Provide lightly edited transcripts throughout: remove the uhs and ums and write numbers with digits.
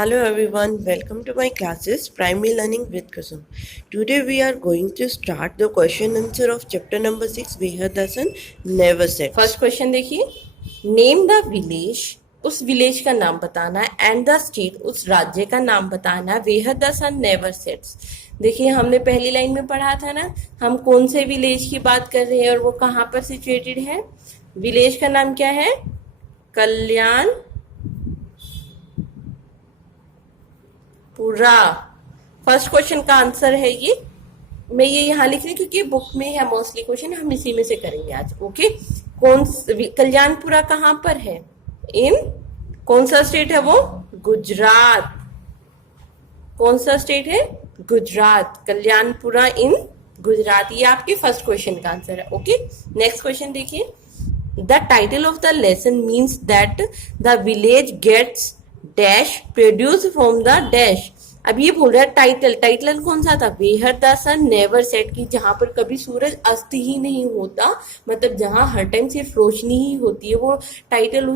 Hello everyone, welcome to my classes Primary Learning with Kusum. Today we are going to start the question answer of chapter number 6 Behadasan Never Sets. First question देखिए, name the village, उस village का नाम बताना है, and the state, उस राज्य का नाम बताना है, where the sun never sets. देखिए हमने पहली लाइन में पढ़ा था ना, हम कौन से विलेज की बात कर रहे हैं और वो कहाँ पर सिचुएटेड है। विलेज का नाम क्या है? कल्याणपुरा। फर्स्ट क्वेश्चन का आंसर है ये, मैं ये यहाँ लिख रही हूँ क्योंकि बुक में है मोस्टली क्वेश्चन, हम इसी में से करेंगे आज। ओके, कल्याणपुरा कहाँ पर है? इन कौन सा स्टेट है वो? गुजरात। कौन सा स्टेट है? गुजरात। कल्याणपुरा इन गुजरात। ये आपके फर्स्ट क्वेश्चन का आंसर है। ओके, नेक्स्ट क्वेश्चन देखिए, the title of the lesson means that the village gets dash produce from the dash. अब ये बोल रहा है टाइटल, टाइटल कौन सा था? Where the sun never set, की जहां पर कभी सूरज अस्त ही नहीं होता, मतलब जहां हर टाइम सिर्फ रोशनी ही होती है, वो टाइटल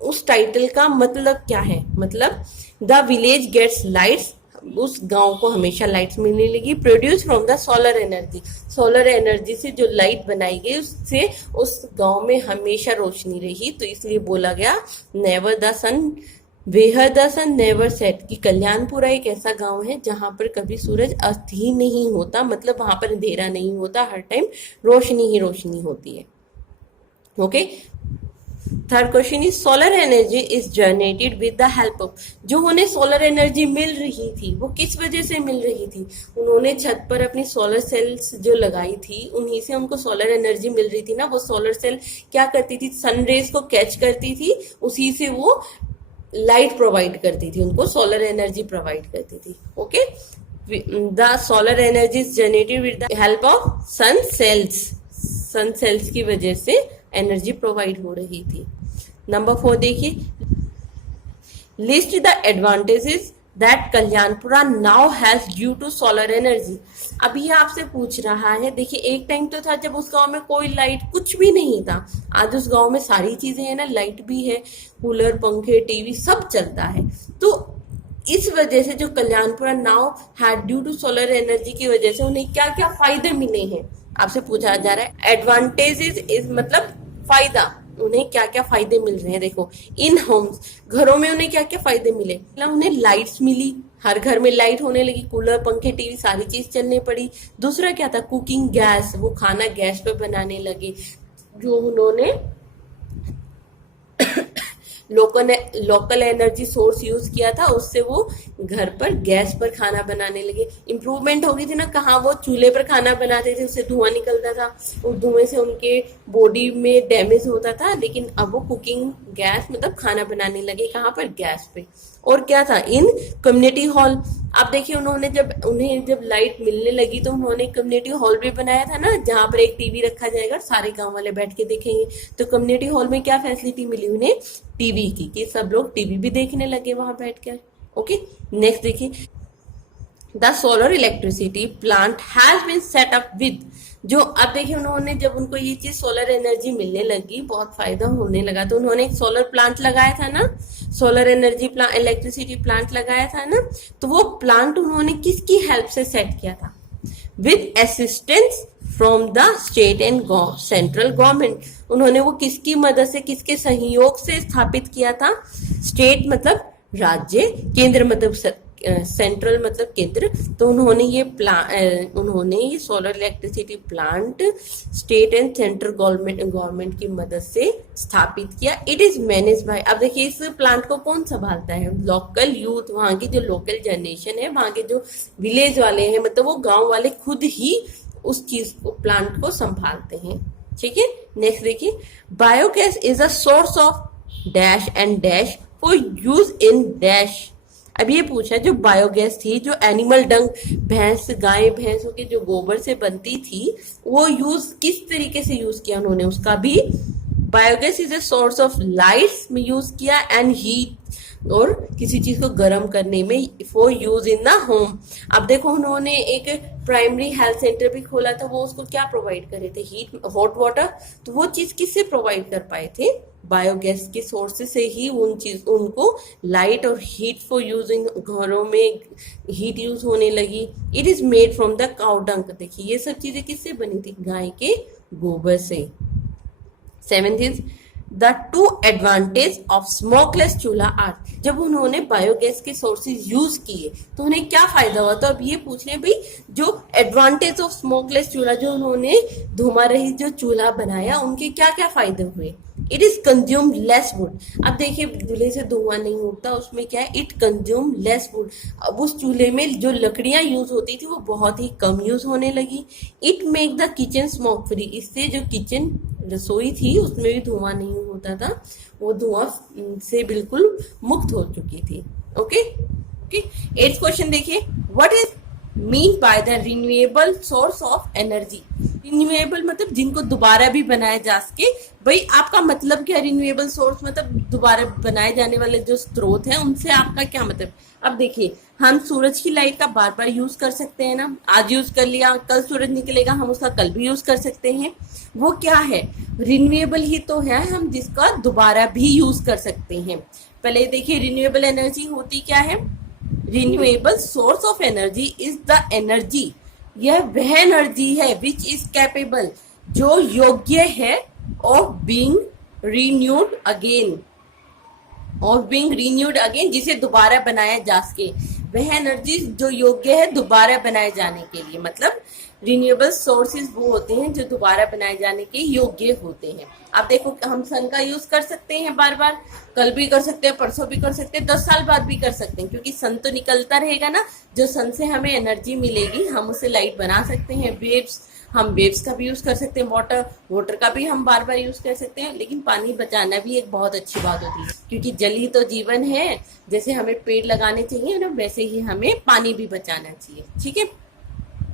उस टाइटल का मतलब क्या है? मतलब द विलेज गेट्स लाइट्स, उस गांव को हमेशा लाइट्स मिलने लगी। Produce from the solar energy, solar energy से जो लाइट बनाई गई उससे उस गांव में हमेशा रोशनी रही, तो इसलिए बोला गया never the sun, where the sun never set, कि कल्याणपुरा एक ऐसा गांव है जहां पर कभी सूरज अस्त ही नहीं होता, मतलब वहां पर अंधेरा नहीं होता, हर टाइम रोशनी ही रोशनी होती है। Okay, third question is solar energy is generated with the help of, जो उन्हें सोलर एनर्जी मिल रही थी वो किस वजह से मिल रही थी? उन्होंने छत पर अपनी सोलर सेल्स जो लगाई थी, उन्हीं से उनको सोलर एनर्जी मिल रही थी ना। वो सोलर सेल क्या करती थी? सन रेज को कैच करती थी, उसी से वो लाइट प्रोवाइड करती थी, उनको सोलर एनर्जी प्रोवाइड करती थी। Okay, the solar energy is generated with the help of sun cells, sun cells की वजह से एनर्जी प्रोवाइड हो रही थी। नंबर 4 देखिए, list the advantages that Kalyanpura now has due to solar energy. अब ये आपसे पूछ रहा है, देखिए एक टाइम तो था जब उस गांव में कोई लाइट कुछ भी नहीं था, आज उस गांव में सारी चीजें हैं ना, लाइट भी है, कूलर पंखे टीवी सब चलता है। तो इस वजह से जो Kalyanpura now had due to solar energy की वजह से उन्हें क्या क्या फायदे मिले हैं, आपसे पूछा जा रहा है। एडवांटेजेस इज मतलब फायदा, उन्हें क्या क्या फायदे मिल रहे हैं। देखो, इन होम्स, घरों में उन्हें क्या क्या फायदे मिले? उन्हें लाइट्स मिली, हर घर में लाइट होने लगी, कूलर पंखे टीवी सारी चीज चलने पड़ी। दूसरा क्या था? कुकिंग गैस, वो खाना गैस पे बनाने लगे। जो उन्होंने लोकल एनर्जी सोर्स यूज किया था, उससे वो घर पर गैस पर खाना बनाने लगे। इम्प्रूवमेंट हो गई थी ना, कहाँ वो चूल्हे पर खाना बनाते थे, उससे धुआं निकलता था, उस धुएं से उनके बॉडी में डैमेज होता था, लेकिन अब वो कुकिंग गैस मतलब खाना बनाने लगे, कहाँ पर? गैस पे। और क्या था? इन कम्युनिटी हॉल। अब देखिए उन्हें जब लाइट मिलने लगी तो उन्होंने कम्युनिटी हॉल भी बनाया था ना, जहां पर एक टीवी रखा जाएगा, सारे गांव वाले बैठ के देखेंगे। तो कम्युनिटी हॉल में क्या फैसिलिटी मिली उन्हें? टीवी की, कि सब लोग टीवी भी देखने लगे वहां बैठ कर। ओके, नेक्स्ट देखिए, the solar electricity plant has been set up with, जो अब देखिए उन्होंने जब उनको ये चीज सोलर एनर्जी मिलने लगी, बहुत फायदा होने लगा, तो उन्होंने एक सोलर प्लांट लगाया था ना, solar energy plant, electricity plant लगाया था ना। तो वो प्लांट उन्होंने किसकी हेल्प से सेट किया था? With assistance from the state and central government. उन्होंने वो किसकी मदद से, किसके सहयोग से स्थापित किया था? स्टेट मतलब राज्य, केंद्र मतलब सेंट्रल मतलब केंद्र। तो उन्होंने ये solar electricity plant state and central government की मदद से स्थापित किया। इट इज मैनेज बाय, अब देखिए इस प्लांट को कौन संभालता है? लोकल यूथ, वहां की जो लोकल जनरेशन है, वहां के जो विलेज वाले हैं, मतलब वो गांव वाले खुद ही उस चीज को, प्लांट को संभालते हैं। ठीक है, नेक्स्ट देखिए, biogas is a source of dash and dash for use in dash. अब ये पूछा, जो बायोगैस थी, जो एनिमल डंग, गाय भैंसों के जो गोबर से बनती थी, वो यूज किस तरीके से यूज किया उन्होंने? उसका भी biogas is a source of lights में यूज किया, एंड हीट, और किसी चीज को गर्म करने में, for use in the home. अब देखो उन्होंने एक प्राइमरी हेल्थ सेंटर भी खोला था, वो उसको क्या प्रोवाइड करे थे, हीट, हॉट वाटर। तो वो चीज किससे प्रोवाइड कर पाए थे, बायोगैस के सोर्सेस से ही उनको लाइट और हीट फॉर यूजिंग, घरों में हीट यूज होने लगी। It is made from the cow dung, देखिए ये सब चीजें किससे बनी थी, गाय के गोबर से। Seventh is the two advantage of smokeless चूल्हा आर, जब उन्होंने बायोगैस के सोर्सेज यूज किए तो उन्हें क्या फायदा हुआ। तो अब ये पूछ रहे भाई, जो एडवांटेज ऑफ स्मोकलेस चूल्हा, जो उन्होंने धुआं रहित जो चूल्हा बनाया, उनके क्या क्या फायदे हुए। It is consume less would, अब देखिए चूल्हे से धुआं नहीं उठता, उसमें क्या है, इट कंज्यूम लेस वुड। अब उस चूल्हे में जो लकड़ियां यूज होती थी वो बहुत ही कम यूज होने लगी। It make the kitchen smoke free, इससे जो किचन रसोई थी उसमें भी धुआं नहीं होता था, वो धुआं से बिल्कुल मुक्त हो चुकी थी। Okay okay. 8th क्वेश्चन देखिए, what is mean by the renewable source of energy. Renewable मतलब जिनको दोबारा भी बनाया जा सके। भाई आपका मतलब क्या, रिन्यूएबल सोर्स मतलब दोबारा बनाए जाने वाले जो स्रोत हैं, उनसे आपका क्या मतलब। अब देखिए, हम सूरज की लाइट का बार बार यूज कर सकते हैं ना, आज यूज कर लिया, कल सूरज निकलेगा, हम उसका कल भी यूज कर सकते हैं। वो क्या है, रिन्यूएबल ही तो है, हम जिसका दोबारा भी यूज कर सकते हैं। पहले देखिए, रिन्यूएबल एनर्जी होती क्या है, renewable source of energy is the energy, यह वह एनर्जी है विच इज कैपेबल, जो योग्य है of being renewed again, of being renewed again, जिसे दोबारा बनाया जा सके। वह एनर्जी जो योग्य है दोबारा बनाए जाने के लिए, मतलब रिन्यूएबल सोर्सेज वो होते हैं जो दोबारा बनाए जाने के योग्य होते हैं। अब देखो, हम सन का यूज कर सकते हैं बार बार, कल भी कर सकते हैं, परसों भी कर सकते हैं, 10 साल बाद भी कर सकते हैं, क्योंकि सन तो निकलता रहेगा ना। जो सन से हमें एनर्जी मिलेगी, हम उससे लाइट बना सकते हैं। वेव्स, हम वेव्स का भी यूज कर सकते हैं, वाटर का भी हम बार बार यूज कर सकते हैं। लेकिन पानी बचाना भी एक बहुत अच्छी बात होती है, क्योंकि जल ही तो जीवन है। जैसे हमें पेड़ लगाने चाहिए ना, वैसे ही हमें पानी भी बचाना चाहिए। ठीक है,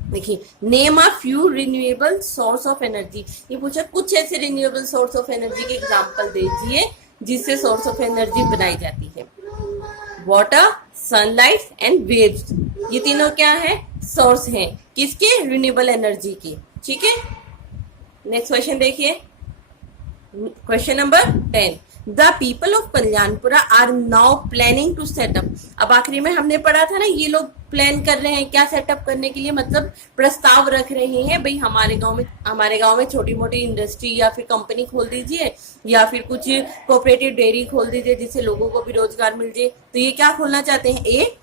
देखिए, name a few renewable source of energy, ये पूछा कुछ ऐसे रिन्यूएबल सोर्स ऑफ एनर्जी के एग्जांपल दीजिए जिससे सोर्स ऑफ एनर्जी बनाई जाती है। वाटर, सनलाइट एंड वेव्स, ये तीनों क्या है, सोर्स हैं किसके, रिन्यूएबल एनर्जी के। ठीक है, नेक्स्ट क्वेश्चन देखिए, question number 10, the people of Kalyanpura are now planning to set up. अब आखिरी में हमने पढ़ा था ना, ये लोग प्लान कर रहे हैं क्या सेटअप करने के लिए, मतलब प्रस्ताव रख रहे हैं, भाई हमारे गांव में छोटी मोटी इंडस्ट्री या फिर कंपनी खोल दीजिए, या फिर कुछ कोऑपरेटिव डेयरी खोल दीजिए जिससे लोगों को भी रोजगार मिल जाए। तो ये क्या खोलना चाहते हैं, एक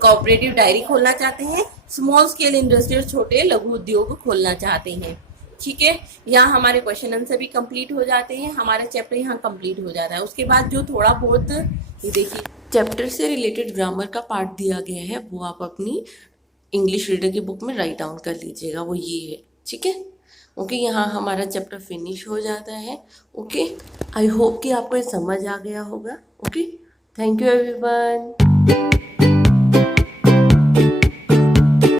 कोऑपरेटिव डायरी खोलना चाहते हैं। स्मॉल स्केल इंडस्ट्री और छोटे लघु उद्योग खोलना चाहते हैं। ठीक है, यहाँ हमारे क्वेश्चन आंसर भी कंप्लीट हो जाते हैं, हमारा चैप्टर यहाँ कंप्लीट हो जाता है। उसके बाद जो थोड़ा बहुत, ये देखिए, चैप्टर से रिलेटेड ग्रामर का पार्ट दिया गया है, वो आप अपनी इंग्लिश रीडर की बुक में राइट डाउन कर लीजिएगा, वो ये है। ठीक है, ओके, यहाँ हमारा चैप्टर फिनिश हो जाता है। ओके, आई होप कि आपको ये समझ आ गया होगा। Okay, thank you everyone.